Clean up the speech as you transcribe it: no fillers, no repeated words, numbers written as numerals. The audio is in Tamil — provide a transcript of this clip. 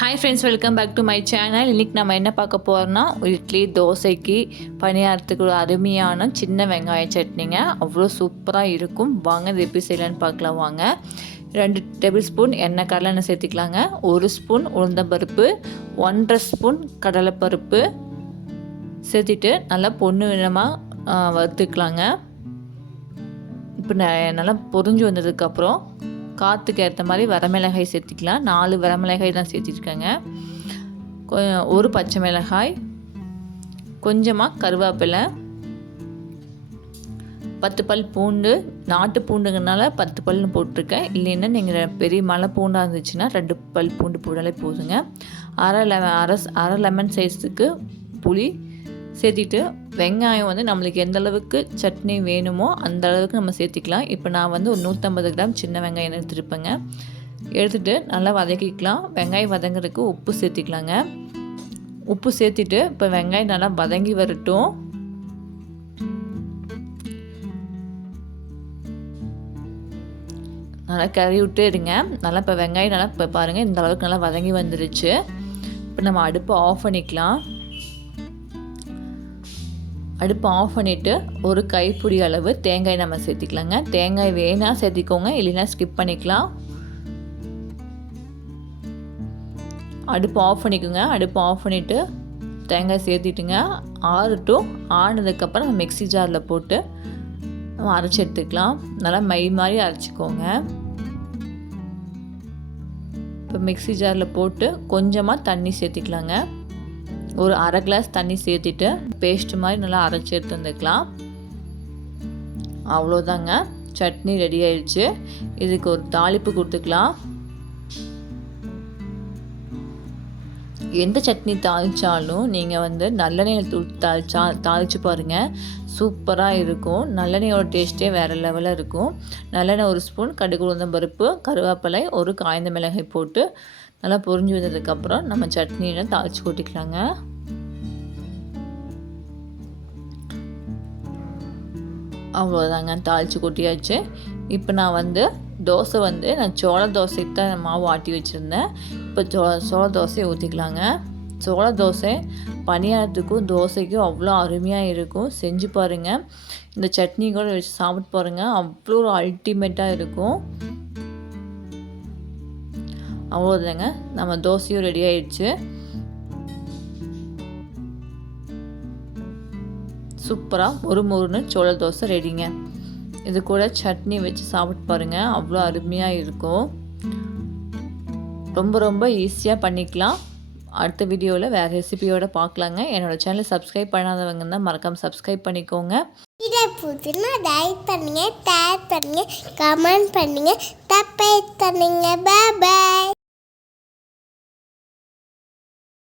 Hi friends, welcome back to my channel. இன்றைக்கி நம்ம என்ன பார்க்க போகிறோம்னா, இட்லி தோசைக்கு பணியாரத்துக்கு ஒரு அருமையான சின்ன வெங்காய சட்னிங்க. அவ்வளோ சூப்பராக இருக்கும். வாங்க இது எப்படி செய்யலான்னு பார்க்கலாம். வாங்க. 2 டேபிள் ஸ்பூன் எண்ணெய் கடலெண்ணெய் சேர்த்துக்கலாங்க. 1 ஸ்பூன் உளுந்தம்பருப்பு, 1.5 ஸ்பூன் கடலைப்பருப்பு சேர்த்துட்டு நல்லா பொண்ணு நிறமாக வறுத்துக்கலாங்க. இப்போ நல்லா பொரிஞ்சு வந்ததுக்கப்புறம் காற்றுக்கு ஏற்ற மாதிரி வரமிளகாய் சேர்த்திக்கலாம். 4 வரமிளகாய் தான் சேர்த்திருக்கேங்க. ஒரு பச்சை மிளகாய், கொஞ்சமாக கருவேப்பிலை, 10 பல் பூண்டு. நாட்டு பூண்டுங்கனால 10 பல்னு போட்டிருக்கேன். இல்லைன்னா நீங்கள் பெரிய மலை பூண்டாக இருந்துச்சுன்னா 2 பல் பூண்டு போட்டாலே போதுங்க. அரை லெமன் சைஸுக்கு புளி சேர்த்திட்டு, வெங்காயம் நம்மளுக்கு எந்த அளவுக்கு சட்னி வேணுமோ அந்த அளவுக்கு நம்ம சேர்த்திக்கலாம். இப்போ நான் ஒரு 150 கிராம் சின்ன வெங்காயம் எடுத்துருப்பேங்க. எடுத்துகிட்டு நல்லா வதக்கிக்கலாம். வெங்காயம் வதங்குறதுக்கு உப்பு சேர்த்திக்கலாங்க. உப்பு சேர்த்திட்டு இப்போ வெங்காயம் நல்லா வதங்கி வரட்டும். நல்லா கறி விட்டு எடுங்க. நல்லா இப்போ வெங்காயம் நல்லா இப்போ பாருங்கள், இந்த அளவுக்கு நல்லா வதங்கி வந்துருச்சு. இப்போ நம்ம அடுப்பை ஆஃப் பண்ணிக்கலாம். அடுப்பை ஆஃப் பண்ணிவிட்டு ஒரு கைப்பிடி அளவு தேங்காய் நம்ம சேர்த்திக்கலாங்க. தேங்காய் வேணா சேர்த்திக்கோங்க, இல்லைன்னா ஸ்கிப் பண்ணிக்கலாம். அடுப்பு ஆஃப் பண்ணிக்கோங்க. அடுப்பு ஆஃப் பண்ணிவிட்டு தேங்காய் சேர்த்திட்டுங்க. ஆறுனதுக்கப்புறம் நம்ம மிக்ஸி ஜாரில் போட்டு நம்ம அரைச்சி எடுத்துக்கலாம். நல்லா மை மாதிரி அரைச்சிக்கோங்க. இப்போ மிக்ஸி ஜாரில் போட்டு கொஞ்சமாக தண்ணி சேர்த்திக்கலாங்க. ஒரு அரை கிளாஸ் தண்ணி சேர்த்திட்டு பேஸ்ட் மாதிரி நல்லா அரைச்சி எடுத்து வந்துக்கலாம். அவ்வளோதாங்க, சட்னி ரெடி ஆயிடுச்சு. இதுக்கு ஒரு தாளிப்பு கொடுத்துக்கலாம். எந்த சட்னி தாளித்தாலும் நீங்கள் நல்லெண்ணெய் தாளித்து பாருங்கள், சூப்பராக இருக்கும். நல்லெண்ணெயோட டேஸ்ட்டே வேறு லெவலில் இருக்கும். நல்லெண்ணெய் 1 ஸ்பூன், கடுகு உளுந்தம்பருப்பு, கருவேப்பிலை, ஒரு காய்ந்த மிளகாய் போட்டு நல்லா பொரிஞ்சு வந்ததுக்கப்புறம் நம்ம சட்னியில் தாளித்து கொட்டிக்கலாங்க. அவ்வளோதாங்க, தாளித்து கொட்டியாச்சு. இப்போ நான் தோசை நான் சோள தோசைக்கு தான் மாவு ஆட்டி வச்சுருந்தேன். இப்போ சோள தோசையை ஊற்றிக்கலாங்க. சோள தோசை பணியாரத்துக்கும் தோசைக்கும் அவ்வளோ அருமையாக இருக்கும். செஞ்சு பாருங்கள். இந்த சட்னி கூட வச்சு சாப்பிட்டு பாருங்கள், அவ்வளோ ஒரு அல்டிமேட்டாக இருக்கும். அவ்வளோதாங்க, நம்ம தோசையும் ரெடி ஆயிடுச்சு. சூப்பராக மொறுன்னு சோள தோசை ரெடிங்க. இது கூட சட்னி வச்சு சாப்பிட்டு பாருங்கள், அவ்வளோ அருமையாக இருக்கும். ரொம்ப ஈஸியாக பண்ணிக்கலாம். அடுத்த வீடியோவில் வேறு ரெசிபியோடு பார்க்கலாங்க. என்னோடய சேனலை சப்ஸ்கிரைப் பண்ணாதவங்க தான் மறக்காமல் சப்ஸ்கிரைப் பண்ணிக்கோங்க. இதை புதுனா லைக் பண்ணுங்கள், ஷேர் பண்ணுங்கள், கமெண்ட் பண்ணுங்கள், சப்ஸ்கிரைப் பண்ணுங்கள். பாய்.